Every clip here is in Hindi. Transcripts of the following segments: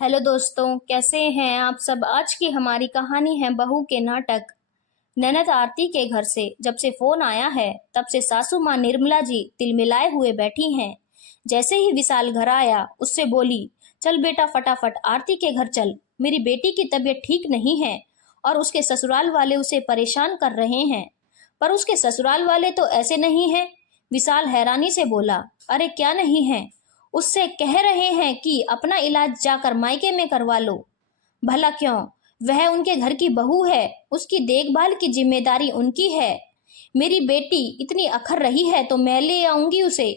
हेलो दोस्तों, कैसे हैं आप सब। आज की हमारी कहानी है बहू के नाटक। ननद आरती के घर से जब से फोन आया है तब से सासू माँ निर्मला जी तिलमिलाए हुए बैठी हैं। जैसे ही विशाल घर आया उससे बोली, चल बेटा फटाफट आरती के घर चल, मेरी बेटी की तबीयत ठीक नहीं है और उसके ससुराल वाले उसे परेशान कर रहे हैं। पर उसके ससुराल वाले तो ऐसे नहीं हैं। विशाल हैरानी से बोला, अरे क्या नहीं है। उससे कह रहे हैं कि अपना इलाज जाकर मायके में करवा लो। भला क्यों, वह उनके घर की बहू है, उसकी देखभाल की जिम्मेदारी उनकी है। मेरी बेटी इतनी अखर रही है तो मैं ले आऊंगी उसे।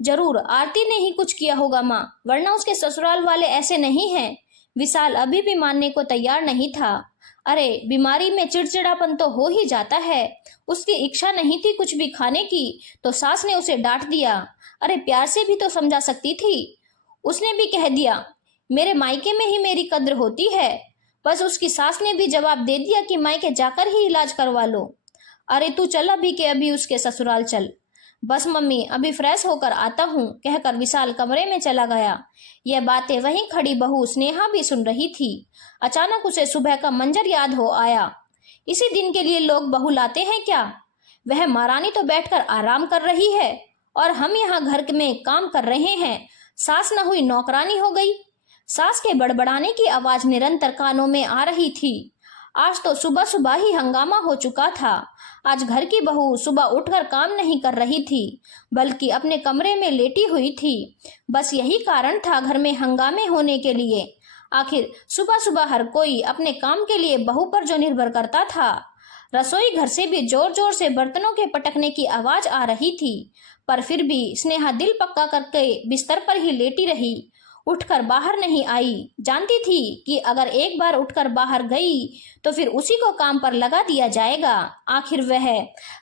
जरूर आरती ने ही कुछ किया होगा माँ, वरना उसके ससुराल वाले ऐसे नहीं हैं। विशाल अभी भी मानने को तैयार नहीं था। अरे बीमारी में चिड़चिड़ापन तो हो ही जाता है। उसकी इच्छा नहीं थी कुछ भी खाने की तो सास ने उसे डांट दिया। अरे प्यार से भी तो समझा सकती थी। उसने भी कह दिया, मेरे मायके में ही मेरी कद्र होती है। बस उसकी सास ने भी जवाब दे दिया कि मायके जाकर ही इलाज करवा लो। अरे तू चल अभी के अभी उसके ससुराल चल। बस मम्मी अभी फ्रेश होकर आता हूँ, कहकर विशाल कमरे में चला गया। यह बातें वहीं खड़ी बहू स्नेहा भी सुन रही थी। अचानक उसे सुबह का मंजर याद हो आया। इसी दिन के लिए लोग बहू लाते हैं क्या। वह महारानी तो बैठकर आराम कर रही है और हम यहाँ घर में काम कर रहे हैं। सास न हुई नौकरानी हो गई। सास के बड़बड़ाने की आवाज निरंतर कानों में आ रही थी। आज तो सुबह सुबह ही हंगामा हो चुका था। आज घर की बहू सुबह उठकर काम नहीं कर रही थी, बल्कि अपने कमरे में लेटी हुई थी। बस यही कारण था घर में हंगामे होने के लिए। आखिर सुबह सुबह हर कोई अपने काम के लिए बहू पर जो निर्भर करता था। रसोई घर से भी जोर जोर से बर्तनों के पटकने की आवाज आ रही थी, पर फिर भी स्नेहा दिल पक्का करके बिस्तर पर ही लेटी रही। उठकर बाहर नहीं आई। जानती थी कि अगर एक बार उठकर बाहर गई तो फिर उसी को काम पर लगा दिया जाएगा। आखिर वह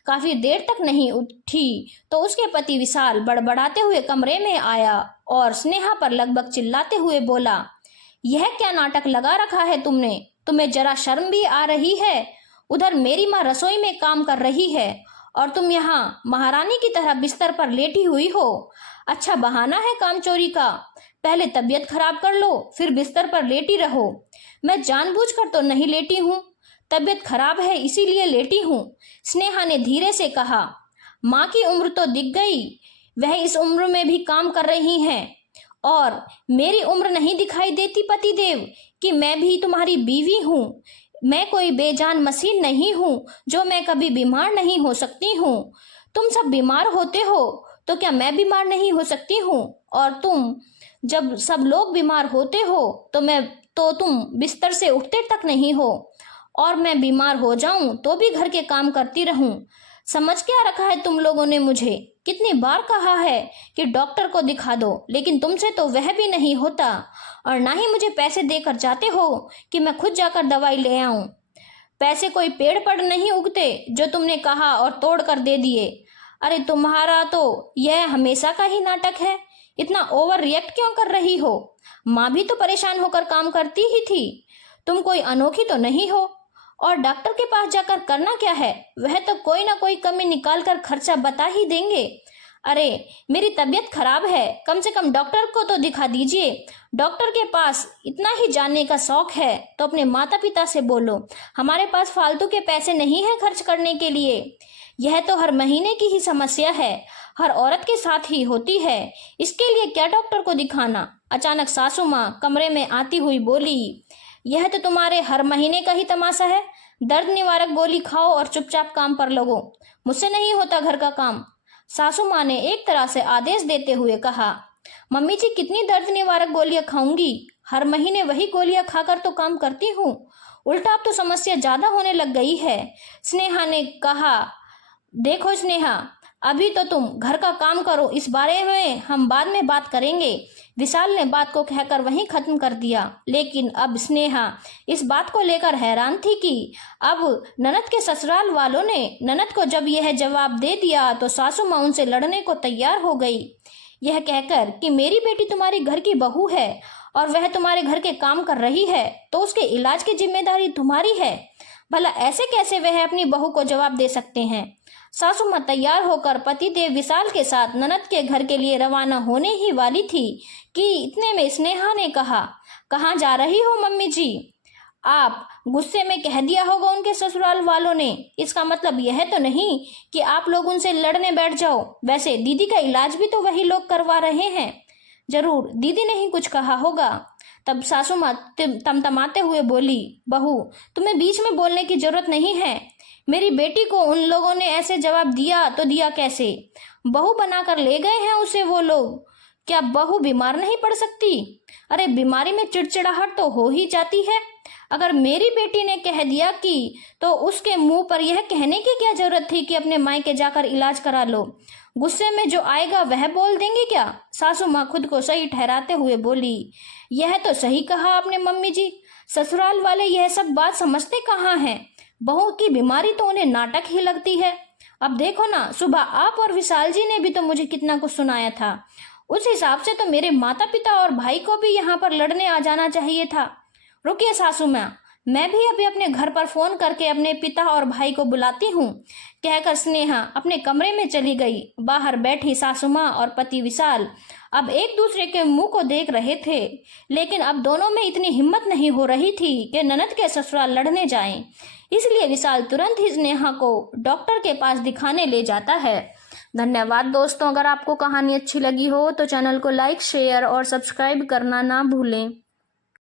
काफी देर तक नहीं उठी तो उसके पति विशाल बड़बड़ाते हुए कमरे में आया और स्नेहा पर लगभग चिल्लाते हुए बोला, यह क्या नाटक लगा रखा है तुमने। तुम्हें जरा शर्म भी आ रही है। उधर मेरी माँ रसोई में काम कर रही है और तुम यहाँ महारानी की तरह बिस्तर पर लेटी हुई हो। अच्छा बहाना है काम चोरी का। पहले तबीयत खराब कर लो फिर बिस्तर पर लेटी रहो। मैं जानबूझकर तो नहीं लेटी हूँ, तबीयत खराब है इसीलिए लेटी हूँ, स्नेहा ने धीरे से कहा। माँ की उम्र तो दिख गई, वह इस उम्र में भी काम कर रही हैं और मेरी उम्र नहीं दिखाई देती पतिदेव कि मैं भी तुम्हारी बीवी हूँ। मैं कोई बेजान मशीन नहीं हूँ जो मैं कभी बीमार नहीं हो सकती हूँ। तुम सब बीमार होते हो तो क्या मैं बीमार नहीं हो सकती हूँ। और तुम जब सब लोग बीमार होते हो तो तुम बिस्तर से उठते तक नहीं हो। और मैं बीमार हो जाऊं तो भी घर के काम करती रहूं। समझ क्या रखा है तुम लोगों ने मुझे। कितनी बार कहा है कि डॉक्टर को दिखा दो, लेकिन तुमसे तो वह भी नहीं होता। और ना ही मुझे पैसे देकर जाते हो कि मैं खुद जाकर दवाई ले आऊं। पैसे कोई पेड़ पर नहीं उगते जो तुमने कहा और तोड़ कर दे दिए। अरे तुम्हारा तो यह हमेशा का ही नाटक है। इतना ओवर रिएक्ट क्यों कर रही हो। माँ भी तो परेशान होकर काम करती ही थी। तुम कोई अनोखी तो नहीं हो। और डॉक्टर के पास जाकर करना क्या है, वह तो कोई ना कोई कमी निकाल कर खर्चा बता ही देंगे। अरे मेरी तबीयत खराब है, कम से कम डॉक्टर को तो दिखा दीजिए। डॉक्टर के पास इतना ही जानने का शौक है तो अपने माता पिता से बोलो, हमारे पास फालतू के पैसे नहीं है खर्च करने के लिए। यह तो हर महीने की ही समस्या है, हर औरत के साथ ही होती है। इसके लिए क्या डॉक्टर को दिखाना। अचानक सासू माँ कमरे में आती हुई बोली, यह तो तुम्हारे हर महीने का ही तमाशा है। दर्द निवारक गोली खाओ और चुपचाप काम पर लगो, मुझसे नहीं होता घर का काम। सासू माँ ने एक तरह से आदेश देते हुए कहा। मम्मी जी कितनी दर्द निवारक गोलियां खाऊंगी, हर महीने वही गोलियां खाकर तो काम करती हूँ। उल्टा अब तो समस्या ज्यादा होने लग गई है। स्नेहा ने कहा, देखो स्नेहा, अभी तो तुम घर का काम करो, इस बारे में हम बाद में बात करेंगे। विशाल ने बात को कहकर वहीं खत्म कर दिया। लेकिन अब स्नेहा इस बात को लेकर हैरान थी कि अब ननद के ससुराल वालों ने ननद को जब यह जवाब दे दिया तो सासू माँ उनसे लड़ने को तैयार हो गई। यह कहकर कि मेरी बेटी तुम्हारी घर की बहू है और वह तुम्हारे घर के काम कर रही है तो उसके इलाज की जिम्मेदारी तुम्हारी है। भला ऐसे कैसे वह अपनी बहू को जवाब दे सकते हैं। सासू माँ तैयार होकर पतिदेव विशाल के साथ ननद के घर के लिए रवाना होने ही वाली थी कि इतने में स्नेहा ने कहा, कहाँ जा रही हो मम्मी जी? आप गुस्से में कह दिया होगा उनके ससुराल वालों ने। इसका मतलब यह तो नहीं कि आप लोग उनसे लड़ने बैठ जाओ। वैसे दीदी का इलाज भी तो वही लोग करवा रहे हैं। जरूर दीदी ने ही कुछ कहा होगा। तब सासू माँ तमतमाते हुए बोली, बहू तुम्हें बीच में बोलने की जरूरत नहीं है। मेरी बेटी को उन लोगों ने ऐसे जवाब दिया तो दिया कैसे? बहू बनाकर ले गए हैं उसे वो लोग। क्या बहू बीमार नहीं पड़ सकती? अरे बीमारी में चिड़चिड़ाहट तो हो ही जाती है। अगर मेरी बेटी ने कह दिया कि तो उसके मुंह पर यह कहने की क्या जरूरत थी कि अपने मायके जाकर इलाज करा लो? गुस्से में जो आएगा वह बोल देंगे क्या? सासू माँ खुद को सही ठहराते हुए बोली, यह तो सही कहा आपने मम्मी जी। ससुराल वाले यह सब बात समझते कहाँ हैं। बहू की बीमारी तो उन्हें नाटक ही लगती है। अब देखो ना, सुबह आप और विशाल जी ने भी तो मुझे कितना कुछ सुनाया था। उस हिसाब से तो मेरे माता पिता और भाई को भी यहाँ पर लड़ने आ जाना चाहिए था। रुकिए सासू माँ, मैं भी अभी अपने घर पर फोन करके अपने पिता और भाई को बुलाती हूँ, कहकर स्नेहा अपने कमरे में चली गई। बाहर बैठी सासू माँ और पति विशाल अब एक दूसरे के मुंह को देख रहे थे, लेकिन अब दोनों में इतनी हिम्मत नहीं हो रही थी कि ननद के ससुराल लड़ने जाएं। इसलिए विशाल तुरंत ही स्नेहा को डॉक्टर के पास दिखाने ले जाता है। धन्यवाद दोस्तों। अगर आपको कहानी अच्छी लगी हो तो चैनल को लाइक, शेयर और सब्सक्राइब करना ना भूलें।